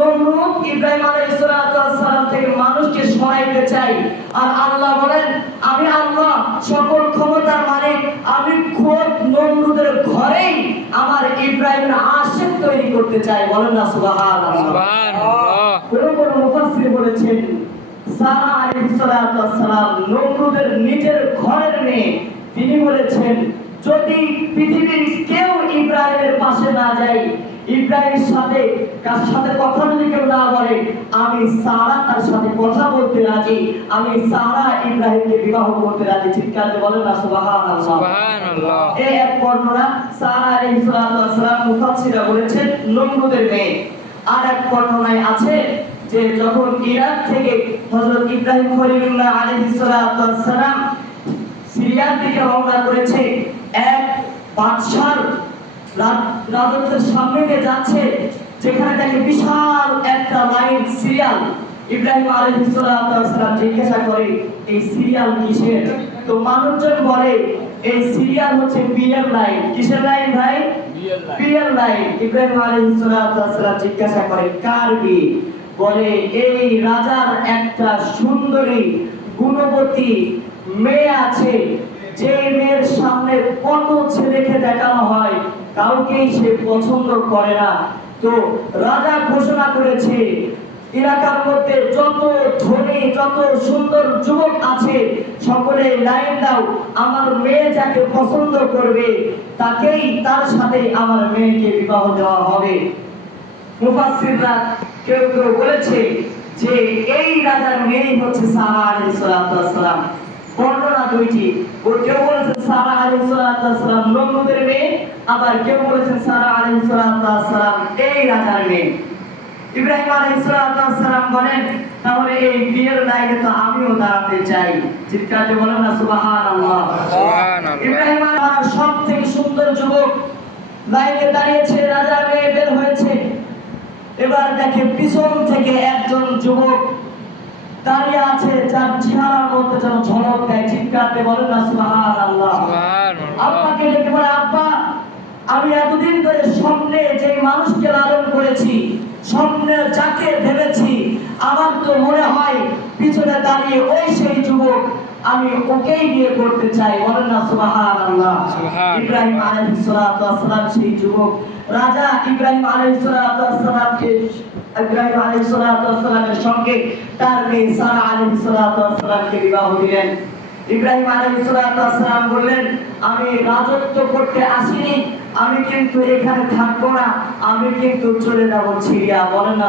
নমরুদ ইব্রাহিম আলাইহিস সালাম থেকে মানুষকে সরাইতে চাই, আর আল্লাহ বলেন আমি আল্লাহ সকল ক্ষমতার মালিক, আমি খোদ নমরুদের ঘরেই আমার ইব্রাহিমের আশিক তৈরি করতে চাই। বলেন না সুবহানাল্লাহ। সুবহানাল্লাহ। কোন মুফাসসির বলেছেন সারা আলাইহিস সালাম নমরুদের নিজের ঘরের মেয়ে। তিনি বলেছেন যদি পৃথিবীর কেউ ইব্রাহিমের পাশে না যায়, ইব্রাহিমের সাথে কার সাথে কথা যদি কেউ না বলে, আমি সারা তার সাথে কথা বলতে রাজি, আমি সারা ইব্রাহিমকে বিবাহ করতে রাজি। চিৎকার দিয়ে বলেন না সুবহানাল্লাহ। সুবহানাল্লাহ। এই এক বর্ণনা সারা আলাইহিস সালাম মুফাসসিররা বলেছেন নমরুদের মেয়ে। আর এক বর্ণনায় আছে যে যখন ইরাক থেকে হযরত ইব্রাহিম খলিলুল্লাহ আলাইহিস সালাম সিরিয়ার দিকে রওনা করেছে, এক বাদশার রাজত্বের সামনে দিয়ে যাচ্ছে, যেখানে দেখে বিশাল একটা লাইন সিরিয়াল। ইব্রাহিম আলাইহিস সালাম জিজ্ঞাসা করে এই সিরিয়াল কিসের? তো মানুষজন বলে এই সিরিয়াল হচ্ছে বিয়ের লাইন। কিসের লাইন ভাই? বিয়ের লাইন। ইব্রাহিম আলাইহিস সালাম জিজ্ঞাসা করে কার বিয়ে? বলে এই রাজার একটা সুন্দরী গুণবতী মেয়ে আছে, যে মেয়ের সামনে কত ছেলেকে দেখানো হয়, কাউকেই সে পছন্দ করে না। তো রাজা ঘোষণা করেছে এলাকার মধ্যে যত ধনী যত সুন্দর যুবক আছে সকলে লাইন দাও, আমার মেয়ে যাকে পছন্দ করবে তাকেই তার সাথে আমার মেয়েকে বিবাহ দেওয়া হবে। মুফাসসিররা কেউ কেউ বলেছে যে এই রাজার মেয়ে হচ্ছে সারা আলাইহিস সালাম। বর্ণনা দুইটি, কেউ বলেছেন সারা আলাইহিস সালাম নমরুদের মেয়ে, আবার কেউ বলেছেন সারা আলাইহিস সালাম এই রাজার মেয়ে। ইব্রাহিম আলাইহিস সালাম বলেন তাহলে এই বিয়ের লাইনে তো আমিও দাঁড়াতে চাই। চিৎকার দিয়ে বলেন না সুবহানাল্লাহ। সুবহানাল্লাহ। ইব্রাহিম আলাইহিস সবথেকে সুন্দর যুবক লাইনে দাঁড়িয়েছে, রাজার মেয়ে বের হয়েছে। এবার দেখে পিছন থেকে একজন যুবক দাঁড়িয়ে আছে, যার চেহারার মধ্যে যেন ঝলক দেয়। চিৎকার দিয়ে বলেন না সুবহানাল্লাহ। সুবহানাল্লাহ। আব্বাকে ডেকে বলে আব্বা, আমি এতদিন ধরে স্বপ্নে যে মানুষকে লালন করেছি, স্বপ্নে যাকে ভেবেছি, আমার তো মনে হয় পিছনে দাঁড়িয়ে ওই সেই যুবক, আমি ওকেই বিয়ে করতে চাই। বলেন না সুবহানাল্লাহ। ইব্রাহিম আলাইহিস সালাম সেই যুবক। রাজা ইব্রাহিম আলাইহিস সালামের সঙ্গে তার মেয়ে সারা আলাইহিস সালামকে বিবাহ দিলেন। ইব্রাহিম আলাইহিস সালাম বললেন আমি রাজত্ব করতে আসিনি, আমি কিন্তু এখানে থাকবো না, আমি কিন্তু চলে যাব সিরিয়া। বলেন না।